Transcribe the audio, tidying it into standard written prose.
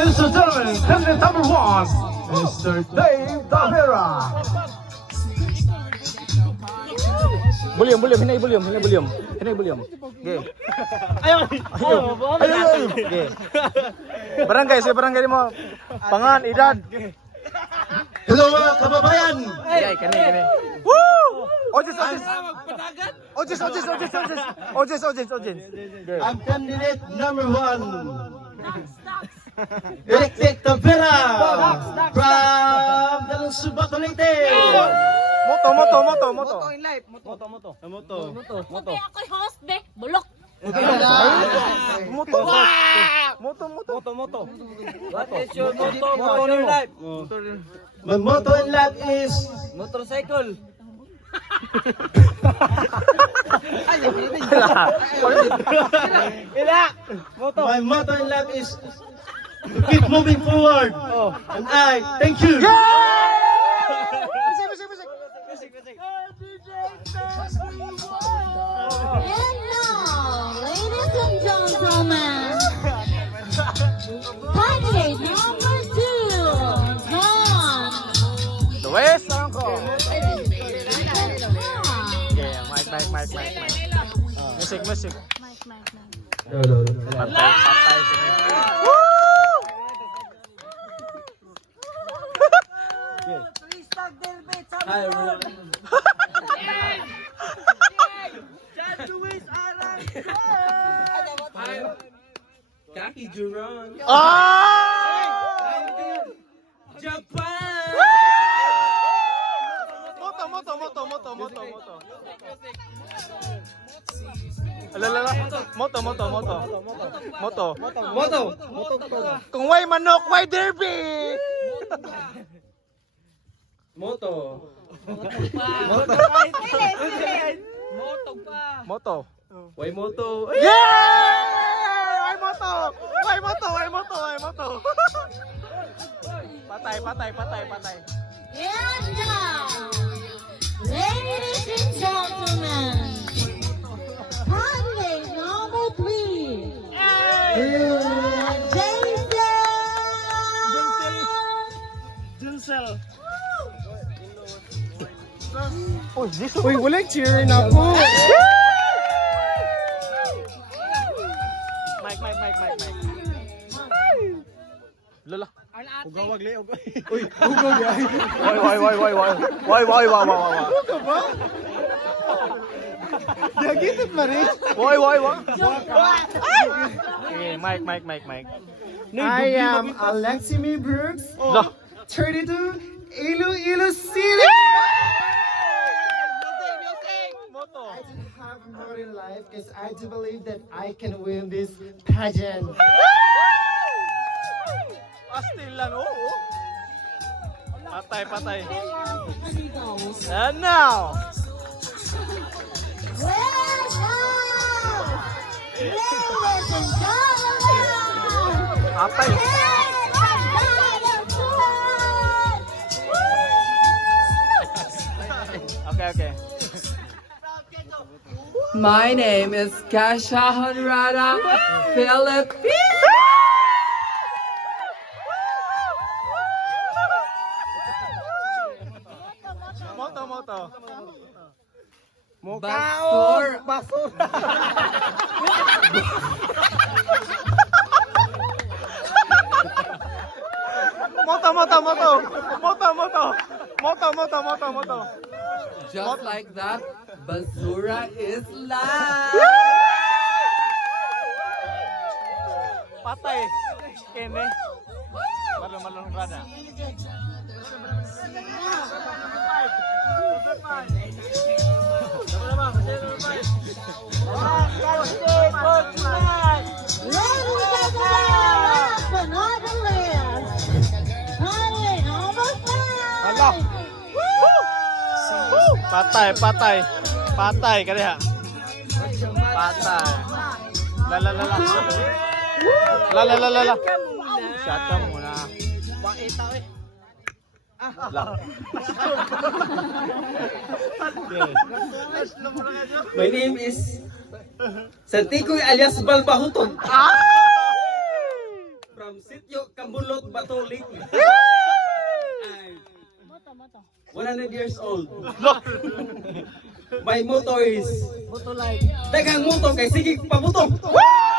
Ladies and gentlemen, candidate number one, Mr. Dave Tavera. Volume, hinay volume. Okay. Ayaw. Okay. Barangay mo. Pangan, edad. Hello mga kababayan! Ay, kani. Woo! Audience. Okay. I'm candidate number one, Electric Tavera from Dalong Suba, Colite. Moto in life. Moto. Okay, ako'y host, be. Bulok. Moto. What is your moto in life? My motto in life is Motorcycle. my motto in life is to keep moving forward. And I thank you. And now, ladies and gentlemen, candidate number 2, John. The West Uncle. Okay, mic. Music. Patay. Hi everyone. Kaki Jurong. Japan. Moto. Alala. Moto. Kung way manok, way derby. Moto. Moto. Way moto. Yeah! Way moto. Patay. And now, ladies and gentlemen, candidate number 3, Jason. Uy, walang cheer na po. Mic. Lola. Ugawag. Uy, ugawag yan. Why. Yagitit pa rin. Why. Okay, mic. I am Aleximi Brooks, La. 32, Iloilo City. Moto. I do have more in life because I do believe that I can win this pageant. Pastil lang, oo. Patay. And now, Ladies and gentlemen, patay. Okay. My name is Kasha Honrada Philippines. Moto. Basur. Moto. Just like that, basura is life. Patay. Kene. Malong rada. ladies and last but not the least, candidate number 5. Patay ka diha. Patay. La. Shut ka muna. My name is Santikoy alias Balbahuton. From Sitio Kambulot Batolik. Ay, Moto, moto. 100 years old. My motto is Moto like. daghang moto kay sige pabuto. Woo!